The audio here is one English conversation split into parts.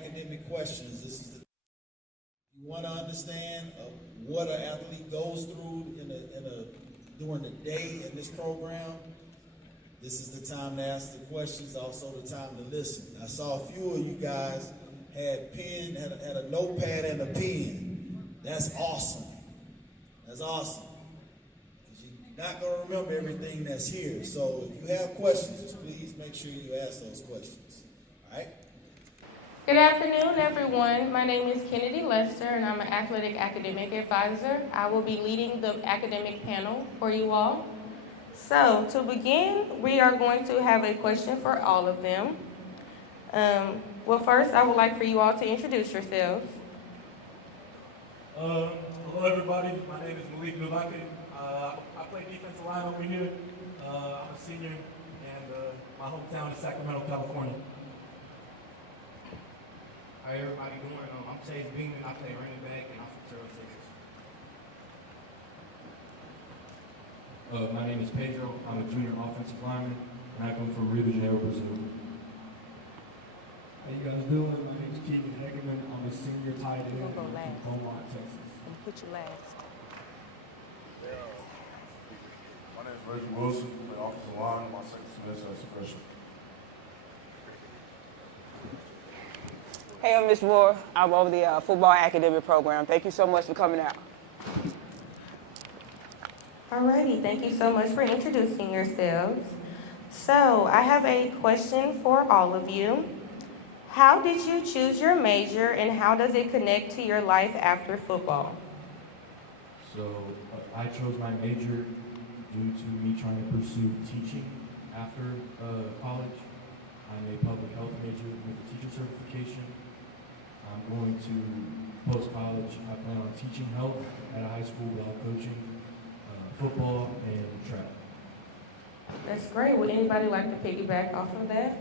academic questions. This is the you want to understand what an athlete goes through during the day in this program. This is the time to ask the questions, also the time to listen. I saw a few of you guys had a notepad and a pen. That's awesome. That's awesome. Because you're not going to remember everything that's here. So if you have questions, just please make sure you ask those questions. All right? Good afternoon, everyone. My name is Kennedy Lester, and I'm an athletic academic advisor. I will be leading the academic panel for you all. So, to begin, we are going to have a question for all of them. Well, first, I would like for you all to introduce yourselves. Hello, everybody. My name is Malik Nulake. I play defensive line over here. I'm a senior, and my hometown is Sacramento, California. How everybody doing? I'm Chase Beeman. I play running back, and I'm from Terrell, Texas. My name is Pedro. I'm a junior offensive lineman, and I come from Rio de Janeiro, Brazil. How you guys doing? My name is Keegan Heckerman. I'm a senior tight end We'll go from last. Beaumont, Texas. And put you last. My name is Reggie Wilson. I play offensive line. My second semester as a freshman. Hey, I'm Ms. Moore. I'm over the football academic program. Thank you so much for coming out. Alrighty, thank you so much for introducing yourselves. So, I have a question for all of you. How did you choose your major, and how does it connect to your life after football? So I chose my major due to me trying to pursue teaching after college. I'm a public health major with a teacher certification. I'm going to post-college. I plan on teaching health at a high school while coaching football and track. That's great. Would anybody like to piggyback off of that?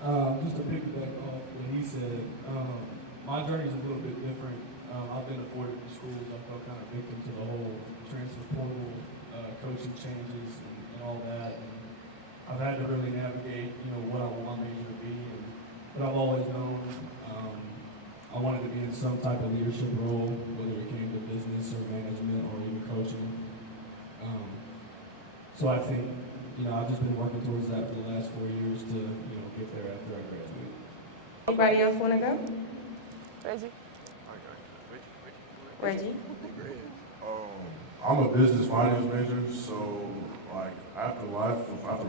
Just to piggyback off what he said, my journey is a little bit different. I've been to 4 different schools. I felt kind of victim to the whole transfer portal, coaching changes, and all that. And I've had to really navigate, what I want my major to be. But I've always known I wanted to be in some type of leadership role, whether it came to business or management or even coaching. So I think, I've just been working towards that for the last 4 years to, get there after I graduate. Anybody else want to go? Reggie? Reggie? I'm a business finance major, so after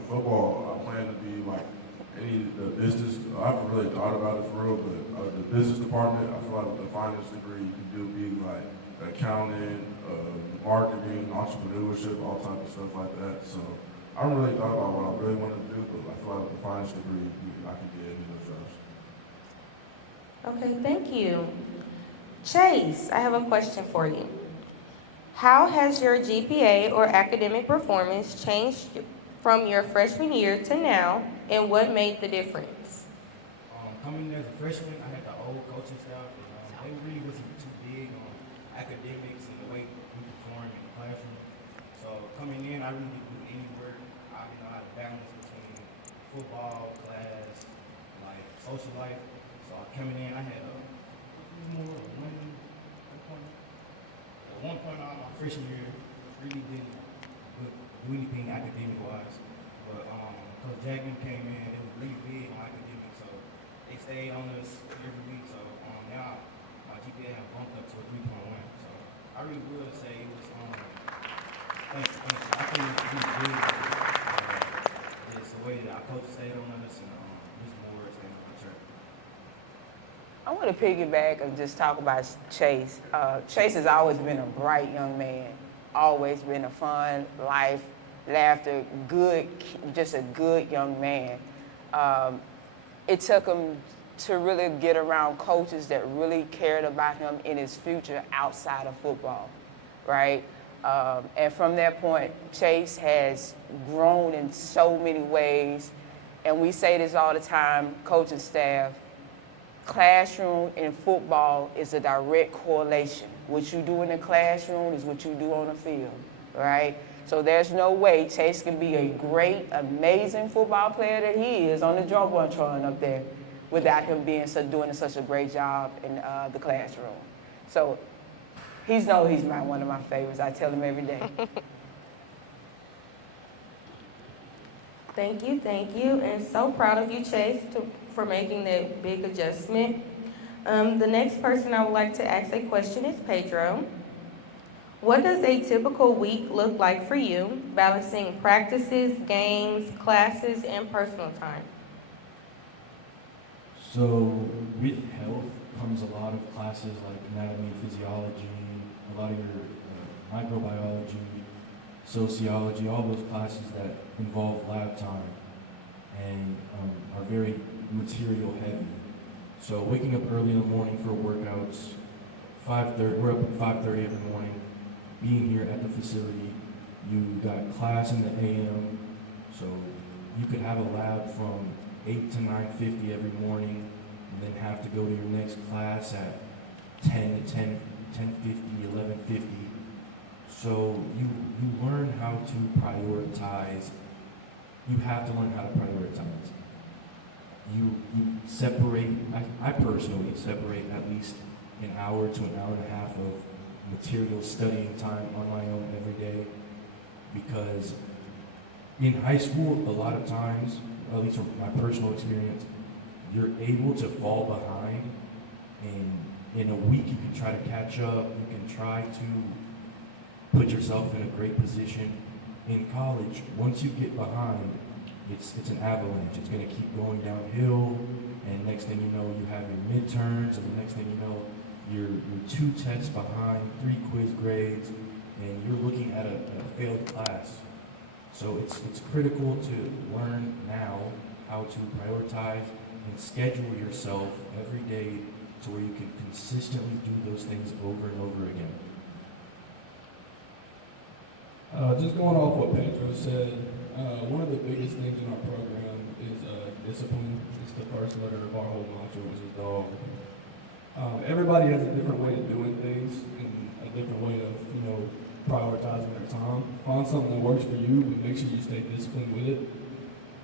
football, I plan to be the business. I haven't really thought about it for real, but the business department, I feel like with the finance degree, you can do accounting, marketing, entrepreneurship, all type of stuff like that. So I haven't really thought about what I really want to do, but I feel like with the finance degree, I can get any of those jobs. Okay, thank you. Chase, I have a question for you. How has your GPA or academic performance changed from your freshman year to now, and what made the difference? Coming in as a freshman, I had the old coaching staff, and they really wasn't too big on academics and the way we perform in the classroom. So coming in, I really didn't do any work. I didn't know how to balance between football, class, social life. So coming in, I had one point on my freshman year, really didn't do anything academic-wise. But Coach Jackman came in, it was really big on academics, so they stayed on us every week. So now my GPA have bumped up to a 3.1. So I really would say it was thanks. I think it was good. It's the way that our coach stayed on us and Ms. Moore stayed on the track. I want to piggyback and just talk about Chase. Chase has always been a bright young man, always been a fun life, laughter, just a good young man. It took him to really get around coaches that really cared about him in his future outside of football, right? And from that point, Chase has grown in so many ways. And we say this all the time, coaching staff, classroom and football is a direct correlation. What you do in the classroom is what you do on the field, right? So there's no way Chase can be a great, amazing football player that he is on the jumbotron up there. without him doing such a great job in the classroom. So he's one of my favorites. I tell him every day. Thank you, and so proud of you, Chase, for making that big adjustment. The next person I would like to ask a question is Pedro. What does a typical week look like for you, balancing practices, games, classes, and personal time? So with health comes a lot of classes like anatomy, physiology, a lot of your microbiology, sociology, all those classes that involve lab time and are very material heavy. So waking up early in the morning for workouts, 5:30, we're up at 5:30 in the morning, being here at the facility, you got class in the AM, so you could have a lab from 8 to 9:50 every morning, and then have to go to your next class at 10 to 10:50, 11:50. So you learn how to prioritize. You have to learn how to prioritize. You separate, I personally separate at least an hour to an hour and a half of material studying time on my own every day, because in high school, a lot of times, at least from my personal experience, you're able to fall behind, and in a week you can try to catch up, you can try to put yourself in a great position. In college, once you get behind, it's an avalanche. It's going to keep going downhill, and next thing you know, you have your midterms, and the next thing you know, you're 2 tests behind, 3 quiz grades, and you're looking at a failed class. So it's critical to learn now how to prioritize and schedule yourself every day to where you can consistently do those things over and over again. Just going off what Pedro said, one of the biggest things in our program is discipline. It's the first letter of our whole mantra, which is dog. Everybody has a different way of doing things and a different way of, prioritizing their time. Find something that works for you, but make sure you stay disciplined with it.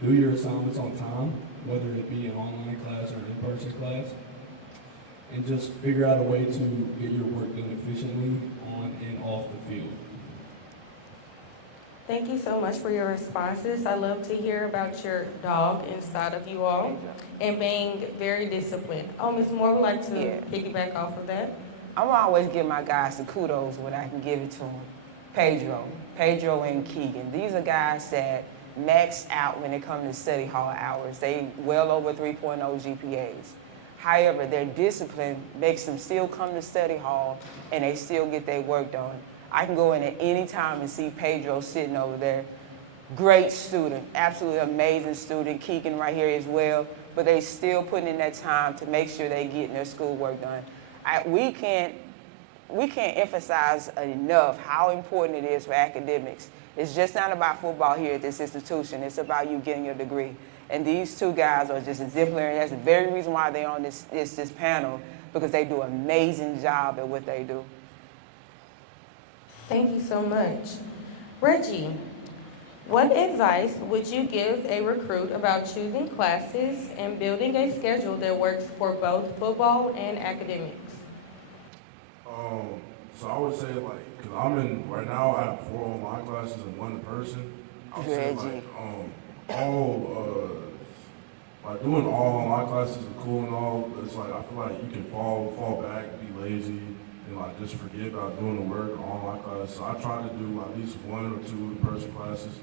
Do your assignments on time, whether it be an online class or an in-person class, and just figure out a way to get your work done efficiently on and off the field. Thank you so much for your responses. I love to hear about your dog inside of you all and being very disciplined. Oh, Ms. Moore would like to piggyback off of that. I'm always give my guys the kudos when I can give it to them. Pedro and Keegan. These are guys that max out when it comes to study hall hours. They well over 3.0 GPAs. However, their discipline makes them still come to study hall and they still get their work done. I can go in at any time and see Pedro sitting over there. Great student, absolutely amazing student. Keegan right here as well, but they still putting in that time to make sure they getting their schoolwork done. We can't emphasize enough how important it is for academics. It's just not about football here at this institution. It's about you getting your degree. And these two guys are just exemplary. That's the very reason why they're on this panel, because they do an amazing job at what they do. Thank you so much. Reggie, what advice would you give a recruit about choosing classes and building a schedule that works for both football and academics? So I would say, because right now I have 4 online classes and 1 in person. I would say, doing all online classes is cool and all, but it's I feel like you can fall back, be lazy, and just forget about doing the work online class. So I try to do at least 1 or 2 in-person classes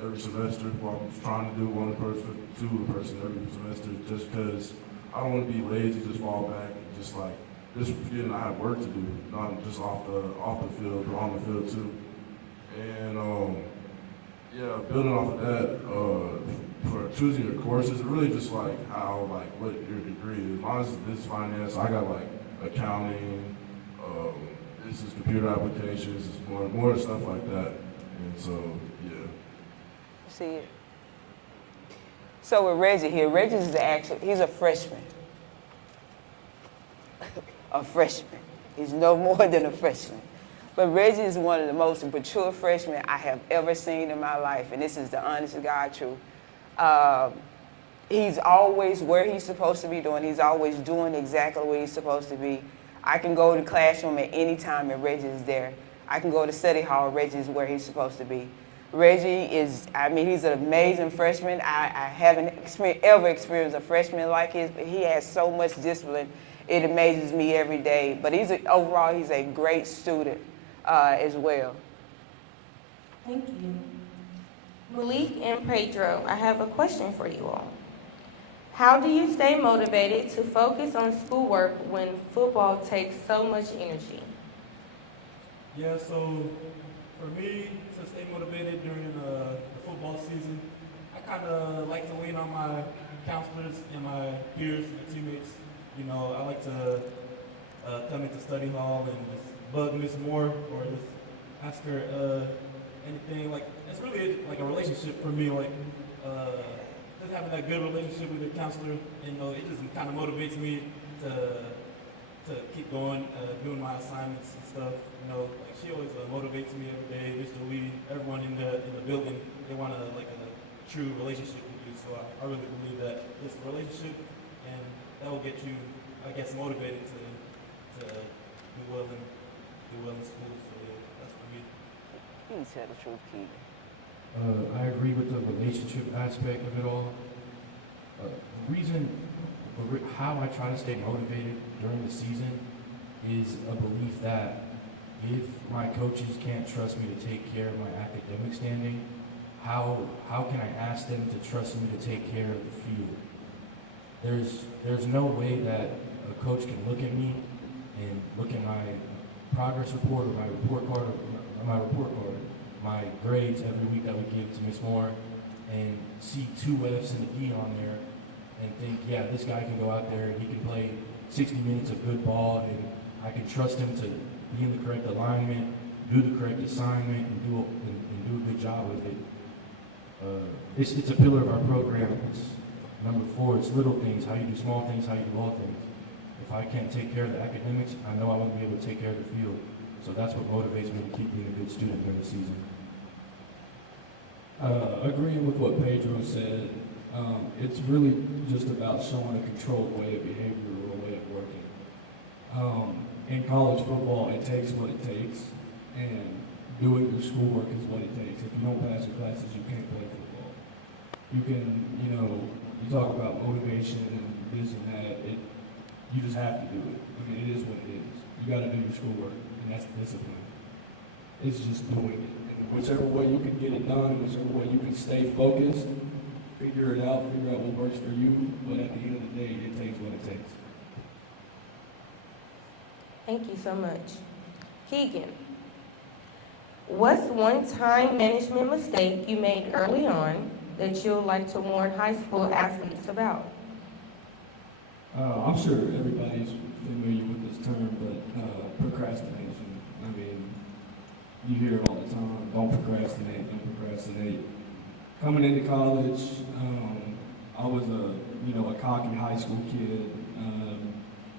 every semester. Well, I'm trying to do 1 in person, 2 in person every semester, just because I don't want to be lazy, just fall back, and just forgetting I have work to do, not just off the field, but on the field too. And building off of that, for choosing your courses, it really just what your degree is. Mine is business finance. I got accounting. This is computer applications. It's more stuff like that. And so See it. So with Reggie here, he's a freshman. A freshman. He's no more than a freshman. But Reggie is one of the most mature freshmen I have ever seen in my life, and this is the honest to God truth. he's always where he's supposed to be doing. He's always doing exactly what he's supposed to be. I can go to the classroom at any time and Reggie is there. I can go to study hall, Reggie is where he's supposed to be. Reggie is, I mean, he's an amazing freshman. I haven't ever experienced a freshman like his, but he has so much discipline. It amazes me every day. But overall, he's a great student as well. Thank you. Malik and Pedro, I have a question for you all. How do you stay motivated to focus on schoolwork when football takes so much energy? Yeah, so for me to stay motivated during the football season, I kind of like to lean on my counselors and my peers and teammates. You know, I like to come into study hall and just bug Miss Moore or just ask her anything. Like, it's really like a relationship for me. Like, just having that good relationship with the counselor, you know, it just kind of motivates me to keep going, doing my assignments and stuff. You know, like she always motivates me every day. Mr. Lee, everyone in the building, they want a true relationship with you. So I really believe that it's a relationship, and that will get you, I guess, motivated to do well in school. So yeah, that's for me. You tell the truth, Keith. I agree with the relationship aspect of it all. How I try to stay motivated during the season is a belief that if my coaches can't trust me to take care of my academic standing, how can I ask them to trust me to take care of the field? There's no way that a coach can look at me and look at my progress report or my report card, my grades every week that we give to Ms. Moore, and see 2 F's and a D on there and think, yeah, this guy can go out there and he can play 60 minutes of good ball, and I can trust him to be in the correct alignment, do the correct assignment, and do a good job with it. It's a pillar of our program. It's number 4. It's little things, how you do small things, how you do all things. If I can't take care of the academics, I know I won't be able to take care of the field. So that's what motivates me to keep being a good student during the season. Agreeing with what Pedro said, it's really just about showing a controlled way of behavior or a way of working. In college football, it takes what it takes, and doing your schoolwork is what it takes. If you don't pass your classes, you can't play football. You can, you talk about motivation and this and that, you just have to do it. I mean, it is what it is. You got to do your schoolwork, and that's discipline. It's just doing it. And whichever way you can get it done, whichever way you can stay focused, figure out what works for you, but at the end of the day, it takes what it takes. Thank you so much. Keegan, what's one time management mistake you made early on that you'd like to warn high school athletes about? I'm sure everybody's familiar with this term, but procrastination. I mean, you hear it all the time. Don't procrastinate. Don't procrastinate. Coming into college, I was a cocky high school kid.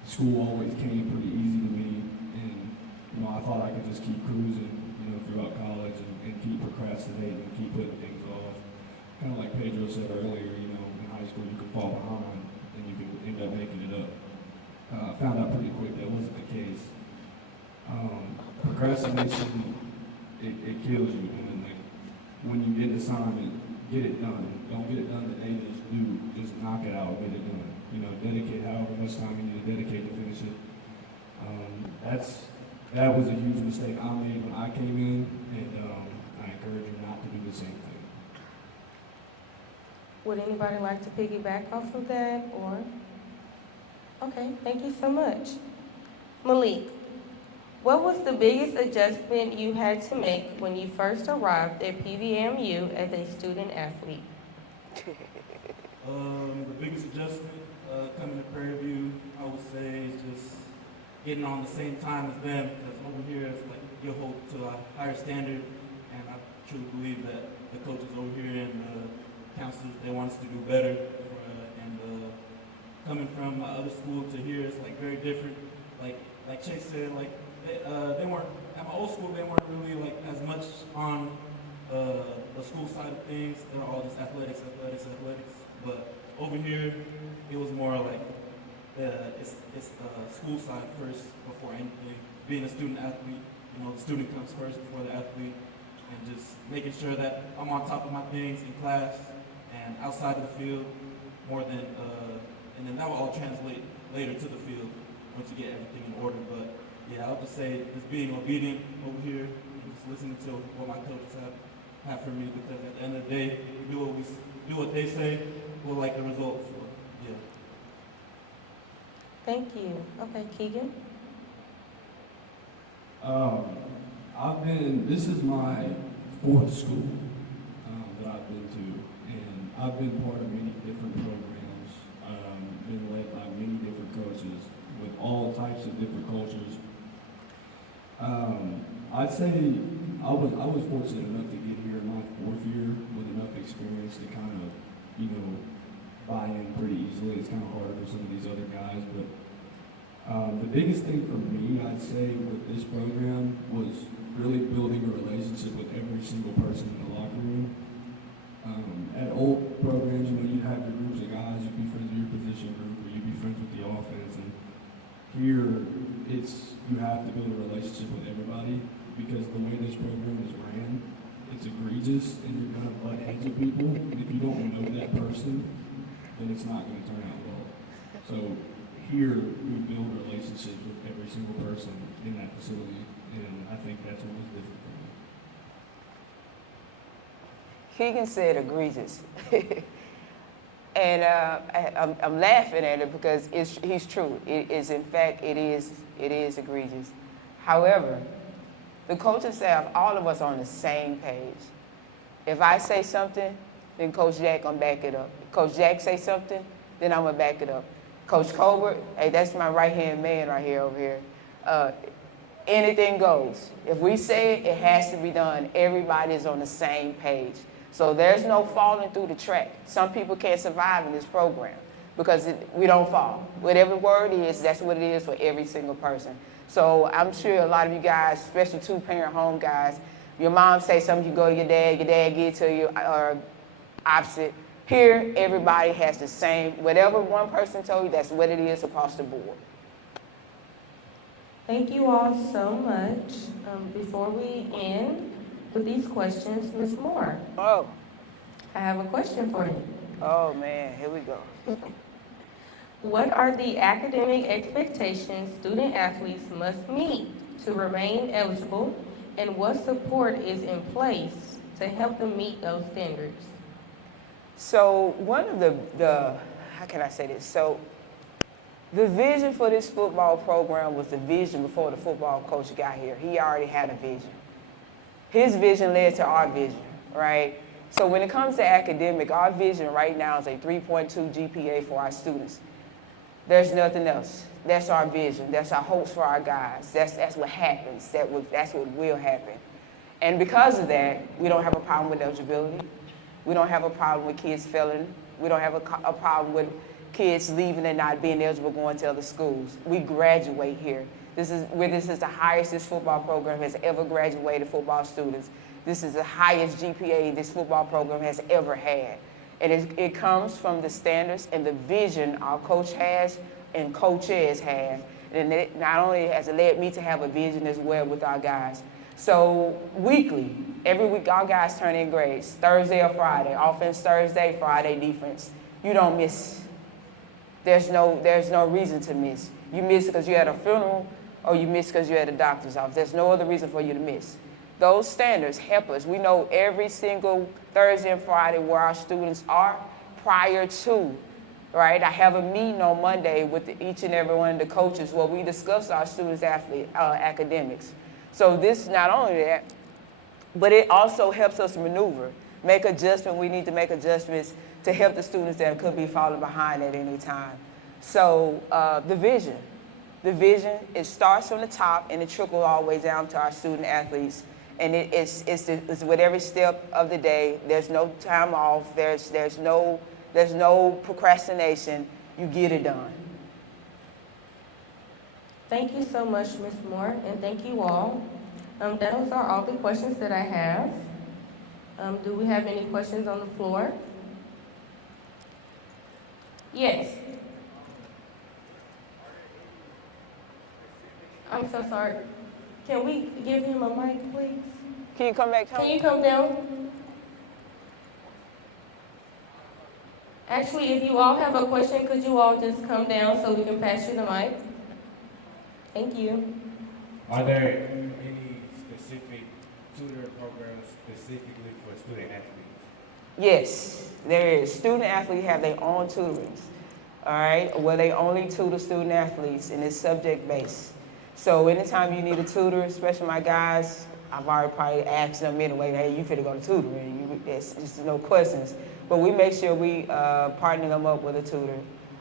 School always came pretty easy to me, and I thought I could just keep cruising, throughout college and keep procrastinating and keep putting things off. Kind of like Pedro said earlier, in high school you could fall behind and you could end up making it up. Found out pretty quick that wasn't the case. Procrastination, it kills you, man. Like, when you get an assignment, get it done. Don't get it done the day that's due. Just knock it out, get it done. Dedicate however much time you need to dedicate to finish it. That was a huge mistake I made when I came in, and I encourage you not to do the same thing. Would anybody like to piggyback off of that, or? Okay, thank you so much. Malik, what was the biggest adjustment you had to make when you first arrived at PVMU as a student athlete? The biggest adjustment coming to Prairie View, I would say, is just getting on the same time as them, because over here it's like you hold to a higher standard, and I truly believe that the coaches over here and the counselors, they want us to do better, and coming from my other school to here, it's like very different. Like Chase said, they weren't, at my old school, they weren't really as much on the school side of things. They were all just athletics. But over here, it was more like it's school side first before anything. Being a student athlete, you know, the student comes first before the athlete, and just making sure that I'm on top of my things in class and outside of the field more than, and then that will all translate later to the field once you get everything in order. But yeah, I'll just say just being obedient over here and just listening to what my coaches have for me, because at the end of the day, we do what they say, we'll like the results. So, yeah. Thank you. Okay, Keegan. This is my fourth school that I've been to, and I've been part of many different programs, been led by many different coaches with all types of different cultures. I'd say I was fortunate enough to get here in my fourth year with enough experience to kind of, you know, buy in pretty easily. It's kind of harder for some of these other guys, but the biggest thing for me, I'd say, with this program was really building a relationship with every single person in the locker room. At old programs, you know, you'd have your groups of guys, you'd be friends with your position group, or you'd be friends with the offense. And here, you have to build a relationship with everybody, because the way this program is ran, it's egregious, and you're gonna butt heads with people. And if you don't know that person, then it's not gonna turn out well. So here, we build relationships with every single person in that facility, and I think that's what was different for me. Keegan said egregious. And I'm laughing at it because he's true. It is, in fact, it is egregious. However, the coaching staff, all of us are on the same page. If I say something, then Coach Jack gonna back it up. If Coach Jack say something, then I'm gonna back it up. Coach Colbert, hey, that's my right-hand man right here over here. Anything goes. If we say it, it has to be done. Everybody is on the same page. So there's no falling through the track. Some people can't survive in this program because we don't fall. Whatever word is, that's what it is for every single person. So I'm sure a lot of you guys, especially two-parent home guys, your mom say something, you go to your dad get it to you, or opposite. Here, everybody has the same, whatever one person told you, that's what it is across the board. Thank you all so much. Before we end with these questions, Ms. Moore, Oh, I have a question for you. oh man, here we go. What are the academic expectations student athletes must meet to remain eligible, and what support is in place to help them meet those standards? So one of the how can I say this? So the vision for this football program was the vision before the football coach got here. He already had a vision. His vision led to our vision, right? So when it comes to academic, our vision right now is a 3.2 GPA for our students. There's nothing else. That's our vision. That's our hopes for our guys. That's what happens. That's what will happen. And because of that, we don't have a problem with eligibility. We don't have a problem with kids failing. We don't have a problem with kids leaving and not being eligible going to other schools. We graduate here. This is the highest this football program has ever graduated football students. This is the highest GPA this football program has ever had. And it comes from the standards and the vision our coach has and coaches have. And it not only has it led me to have a vision as well with our guys. So weekly, every week our guys turn in grades, Thursday or Friday, offense Thursday, Friday defense. You don't miss. There's no reason to miss. You miss because you had a funeral or you miss because you had a doctor's office. There's no other reason for you to miss. Those standards help us. We know every single Thursday and Friday where our students are prior to, right? I have a meeting on Monday with each and every one of the coaches where we discuss our students' academics. So this, not only that, but it also helps us maneuver, make adjustments. We need to make adjustments to help the students that could be falling behind at any time. So the vision, it starts from the top and it trickles all the way down to our student athletes. And it's with every step of the day. There's no time off. There's no procrastination. You get it done. Thank you so much, Ms. Moore, and thank you all. Those are all the questions that I have. Do we have any questions on the floor? Yes. I'm so sorry. Can we give him a mic, please? Can you come back, Can Tony? you come down? Actually, if you all have a question, could you all just come down so we can pass you the mic? Thank you. Are there any specific tutor programs specifically for student athletes? Yes, there is. Student athletes have their own tutorings, all right, where they only tutor student athletes, and it's subject-based. So anytime you need a tutor, especially my guys, I've already probably asked them anyway, hey, you finna go to tutoring. It's just no questions. But we make sure we partner them up with a tutor,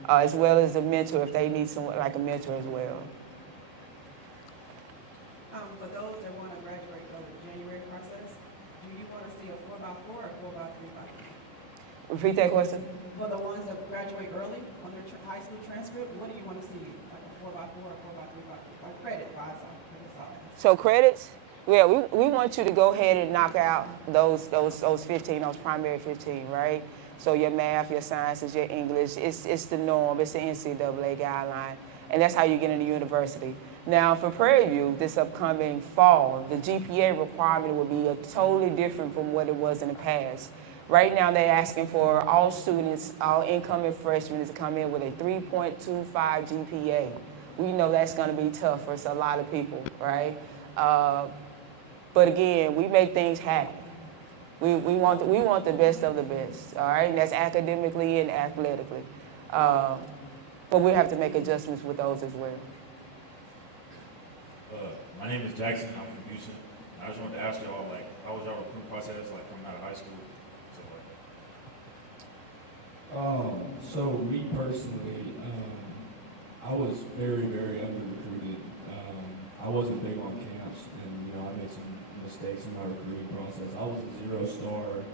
as well as a mentor if they need someone like a mentor as well. For those that want to graduate from the January process, do you want to see a 4x4 or 4x3x3? Repeat that question. For the ones that graduate early on their high school transcript, what do you want to see? Like a 4x4 or 4x3x3? Like credit-wise, So credits, yeah, we want you to go ahead and knock out those 15, those primary 15, right? So your math, your sciences, your English, it's the norm, it's the NCAA guideline, and that's how you get into university. Now for Prairie View, this upcoming fall, the GPA requirement will be totally different from what it was in the past. Right now they're asking for all students, all incoming freshmen to come in with a 3.25 GPA. We know that's gonna be tough for a lot of people, right? But again, we make things happen. We want the best of the best, all right? And that's academically and athletically. But we have to make adjustments with those as well. My name is Jackson. I'm from Houston. I just wanted to ask y'all, like, how was y'all recruitment process, like, coming out of high school? Something like that. So me personally, I was very, very under-recruited. I wasn't big on camps, and I made some mistakes in my recruiting process. I was a 0-star.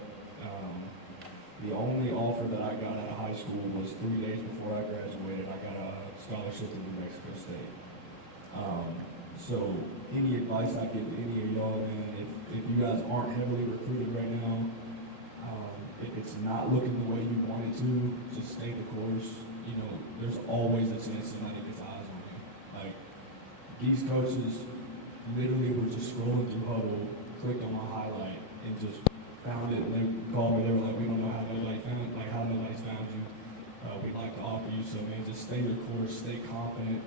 The only offer that I got out of high school was 3 days before I graduated. I got a scholarship to New Mexico State. So any advice I give to any of y'all, man, if you guys aren't heavily recruited right now, if it's not looking the way you want it to, just stay the course. There's always a chance somebody gets eyes on you. Like, these coaches literally were just scrolling through Huddle, clicked on my highlight, and just found it, and they called me. They were like, we don't know how nobody's found you. We'd like to offer you. So, man, just stay the course, stay confident.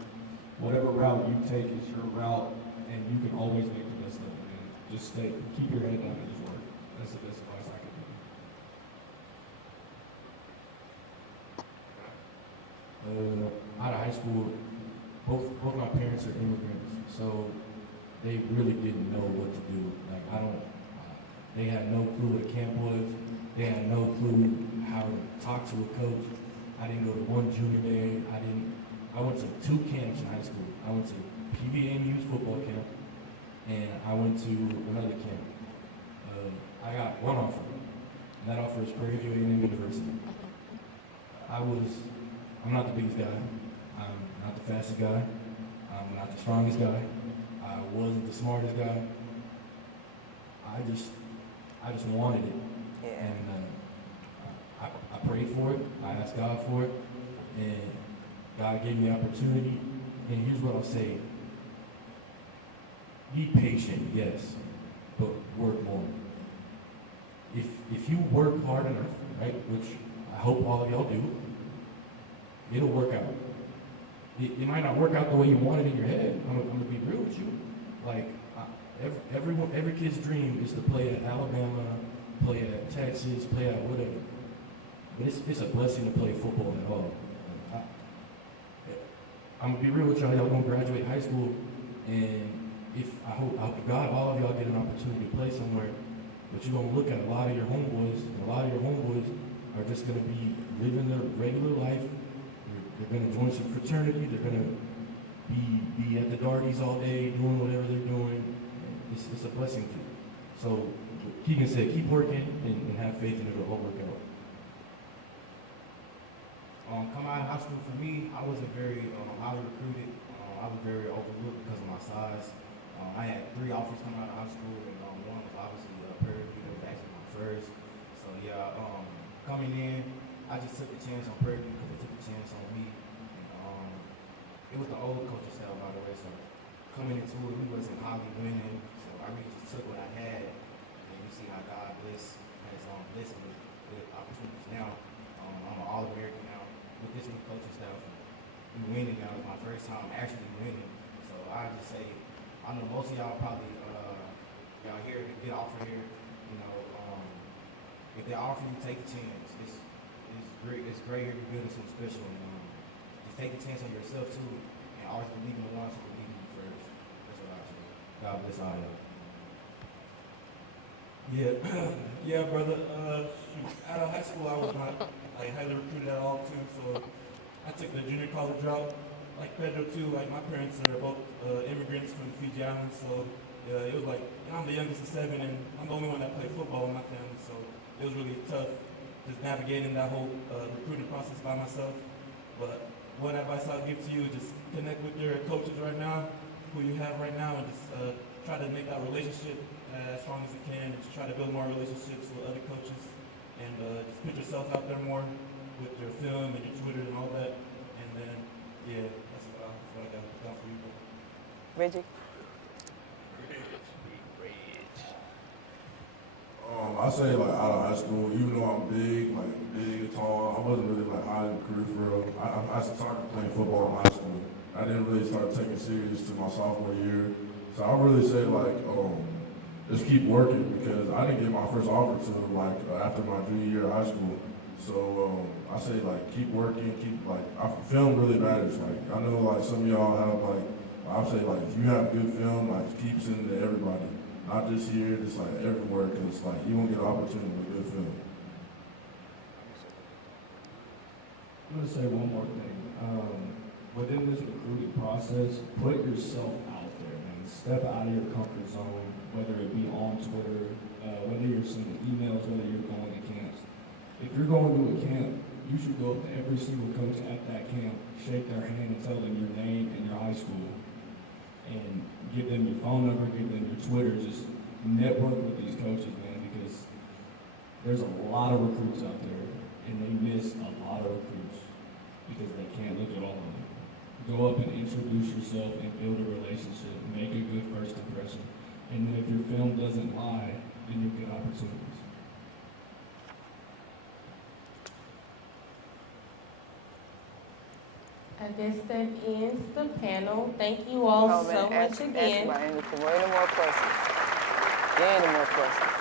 Whatever route you take is your route, and you can always make the best of it, man. Just keep your head down and just work. That's the best advice I can give you. Out of high school, both my parents are immigrants, so they really didn't know what to do. Like, they had no clue what a camp was. They had no clue how to talk to a coach. I didn't go to one junior day. I went to 2 camps in high school. I went to PVAMU's football camp, and I went to another camp. I got one offer, and that offer is Prairie A&M University. I'm not the biggest guy. I'm not the fastest guy. I'm not the strongest guy. I wasn't the smartest guy. I just wanted it. Yeah. And I prayed for it. I asked God for it, and God gave me the opportunity. And here's what I'll say: be patient, yes, but work more. If you work hard enough, right, which I hope all of y'all do, it'll work out. It might not work out the way you want it in your head. I'm gonna be real with you. Like, every kid's dream is to play at Alabama, play at Texas, play at whatever. But it's a blessing to play football at all. I'm gonna be real with y'all. Y'all gonna graduate high school, and I hope God, all of y'all get an opportunity to play somewhere. But you're gonna look at a lot of your homeboys, and a lot of your homeboys are just gonna be living their regular life. They're gonna join some fraternity. They're gonna be at the darties all day, doing whatever they're doing. It's a blessing to you. So Keegan said, keep working and have faith, and it'll all work out. Coming out of high school, for me, I wasn't very highly recruited. I was very overlooked because of my size. I had 3 offers coming out of high school, and one was obviously Prairie. That was actually my first. So yeah, coming in, I just took the chance on Prairie because I took the chance on me. It was the old coaching style, by the way, so coming into it, we wasn't highly winning, so I really just took what I had, and you see how God has blessed me with opportunities now. I'm an All-American now with this new coaching staff. We winning now. It's my first time actually winning, so I just say, I know most of y'all probably, y'all here, get offer here, you know, if they offer you, take a chance. It's great. It's great here to build something special. And, just take a chance on yourself too, and always believe in the ones who believe in you first. That's what I say. God bless all y'all. Yeah, yeah, brother. Shoot, out of high school, I was not like highly recruited at all too. So I took the junior college route, like Pedro too. Like my parents are both immigrants from the Fiji Islands, so it was like I'm the youngest of 7, and I'm the only one that played football in my family. So it was really tough just navigating that whole recruiting process by myself. But one advice I'll give to you is just connect with your coaches right now, who you have right now, and just try to make that relationship as strong as you can, and just try to build more relationships with other coaches, and just put yourself out there more with your film and your Twitter and all that. And then, yeah, that's what I got for you. Reggie? I say like out of high school, even though I'm big and tall, I wasn't really like highly recruited for real. I started playing football in high school. I didn't really start taking serious to my sophomore year. So I really say like, just keep working, because I didn't get my first offer till like after my junior year of high school. So I say like keep working, film really matters. Like I know like some of y'all have like, I say like if you have good film, like keep sending it to everybody. Not just here, just like everywhere, because like you won't get an opportunity with good film. I'm gonna say one more thing. Within this recruiting process, put yourself out there, man. Step out of your comfort zone, whether it be on Twitter, whether you're sending emails, whether you're going to camps. If you're going to a camp, you should go up to every single coach at that camp, shake their hand and tell them your name and your high school. And give them your phone number, give them your Twitter, just network with these coaches, man, because there's a lot of recruits out there, and they miss a lot of recruits because they can't look at all of them. Go up and introduce yourself and build a relationship, make a good first impression, and then if your film doesn't lie, then you'll get opportunities. I guess that ends the panel. Thank you all so much again. Any more questions? Any more questions?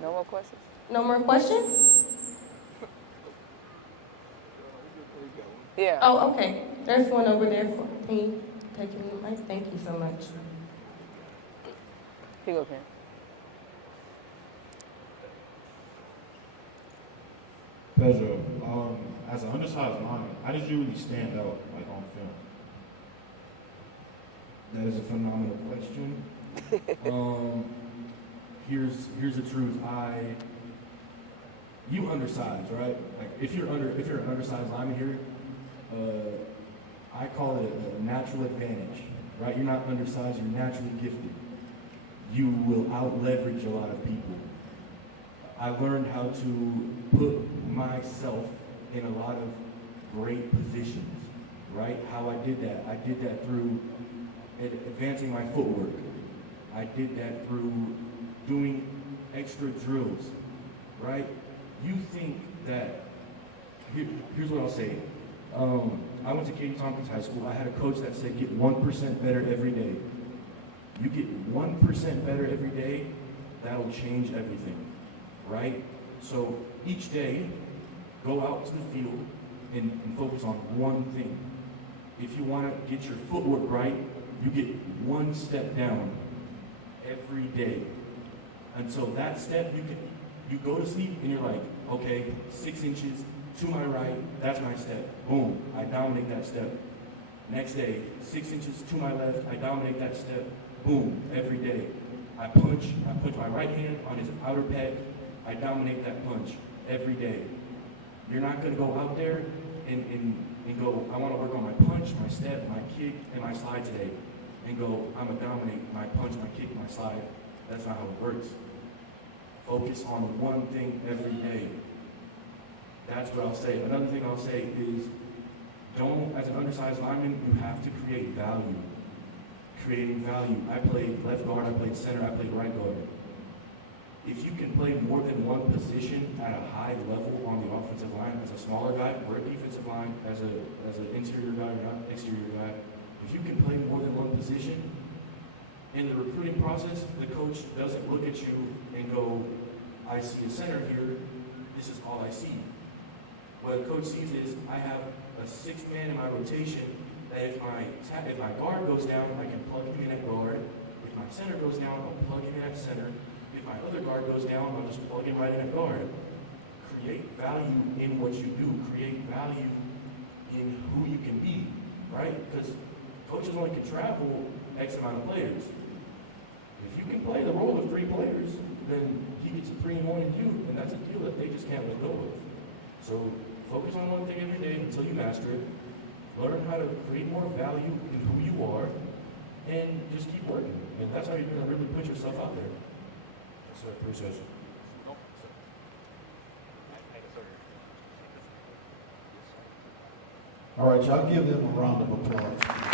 No more questions? No more questions? Yeah. Oh, okay. There's one over there for me. Taking the mic. Thank you so much. Here you go, Ken. Pedro, as an undersized lineman, how did you really stand out like on film? That is a phenomenal question. Here's the truth. You undersized, right? Like if you're an undersized lineman here, I call it a natural advantage, right? You're not undersized, you're naturally gifted. You will out-leverage a lot of people. I learned how to put myself in a lot of great positions, right? How I did that through advancing my footwork. I did that through doing extra drills, right? You think that, here's what I'll say. I went to Katie Tompkins High School. I had a coach that said, get 1% better every day. You get 1% better every day, that'll change everything, right? So each day, go out to the field and focus on one thing. If you want to get your footwork right, you get one step down every day. Until that step, you go to sleep and you're like, okay, 6 inches to my right, that's my step. Boom, I dominate that step. Next day, 6 inches to my left, I dominate that step. Boom, every day. I punch my right hand on his outer pec, I dominate that punch every day. You're not gonna go out there and go, I wanna work on my punch, my step, my kick, and my slide today. And go, I'm gonna dominate my punch, my kick, my slide. That's not how it works. Focus on one thing every day. That's what I'll say. Another thing I'll say is, don't, as an undersized lineman, you have to create value. Creating value. I played left guard, I played center, I played right guard. If you can play more than one position at a high level on the offensive line as a smaller guy or a defensive line as an interior guy or not exterior guy, if you can play more than one position, in the recruiting process, the coach doesn't look at you and go, I see a center here, this is all I see. What a coach sees is, I have a sixth man in my rotation, that if my guard goes down, I can plug him in at guard. If my center goes down, I'll plug him in at center. If my other guard goes down, I'll just plug him right in at guard. Create value in what you do. Create value in who you can be, right? Because coaches only can travel X amount of players. If you can play the role of 3 players, then he gets a 3-1 in you, and that's a deal that they just can't let go of. So focus on one thing every day until you master it. Learn how to create more value in who you are, and just keep working. And that's how you're going to really put yourself out there. Yes, sir. Appreciate you. All right, y'all give them a round of applause.